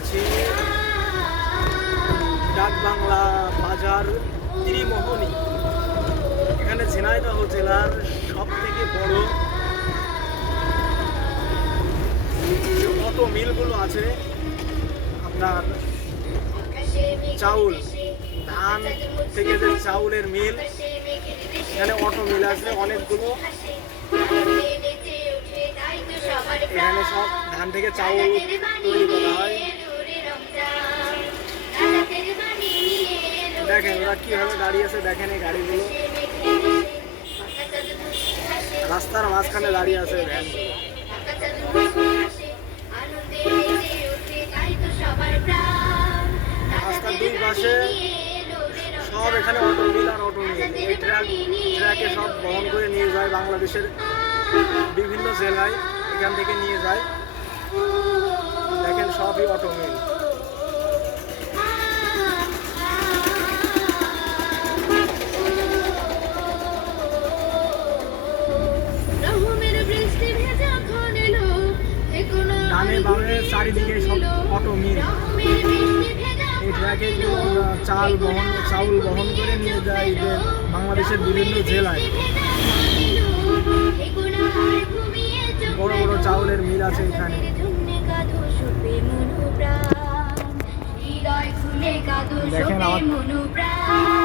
আছি। ডাক বাংলা বাজার ত্রিমোহনী। এখানে ঝিনাইদহ জেলার সব থেকে বড় কত অটো মিলগুলো আছে, আপনার চাউল, ধান থেকে যে চাউলের মিল, এখানে অটো মিল আছে, অনেকগুলো। এখানে সব ধান থেকে চাউল তৈরি করা হয়। দেখেন ওরা কীভাবে দাঁড়িয়ে আছে, দেখেন এই গাড়িগুলো। রাস্তার মাঝখানে দাঁড়িয়ে আছে ভ্যানগুলো রাস্তার দুই সব এখানে অটো মিল আর অটো মিল এই ট্রাক সব বহন করে নিয়ে যায় বাংলাদেশের বিভিন্ন জেলায় এখান থেকে নিয়ে যায়। দেখেন সবই অটো বামে চারিদিকে সব অটো মিল। এই ট্রাকে চাল বহন, চাউল বহন করে নিয়ে যায় যে বাংলাদেশের বিভিন্ন জেলায়। বড় বড় চাউলের মিল আছে এখানে। দেখেন আমার-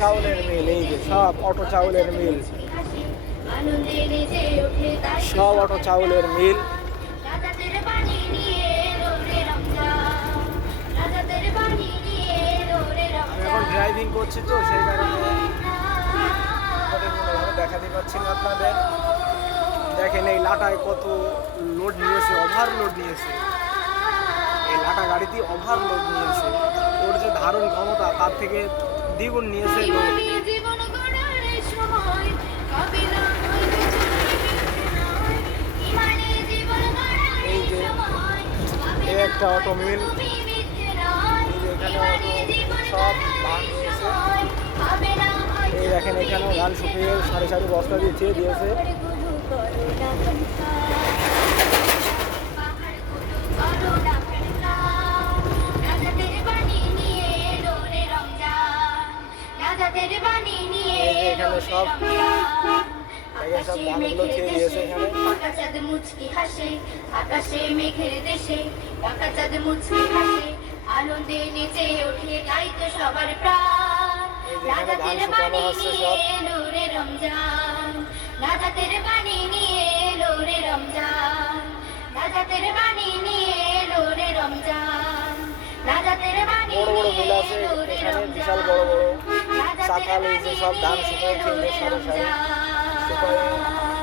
চাউলের মিল, এই যে সব অটো চাউলের মিল। সব অটো চাউলের মিল। এখন ড্রাইভিং করছি তো, সেই কারণে দেখাতে পাচ্ছি না আপনাদের। দেখেন এই লাটায় কত লোড নিয়েছে ওভার লোড নিয়েছে। এই লাটা গাড়িতে ওভার লোড নিয়েছে। ওর যে ধারণ ক্ষমতা, তার থেকে দ্বিগুণ নিয়েছে এই একটা অটো মিল সব এই দেখেন, এখানেও ধান শুকিয়ে সারি সারি বস্তা দিচ্ছে দিয়েছে। এখানে সব সব ধানগুলো খেয়ে দিয়েছে এখানে। আনন্দে নেচে ওঠে তাই তো সবার প্রাণ। এই যে এখানে ধান শুকানো হচ্ছে সব। এলো রে রমজান। রাজাতের বাণী নিয়ে এলো রে রমজান। রাজাতের বাণী নিয়ে এলো রে রমজান। রাজাতের বাণী নিয়ে এলো রে রমজান। সব ধান শুকিয়েছে সারি সারি শুকায়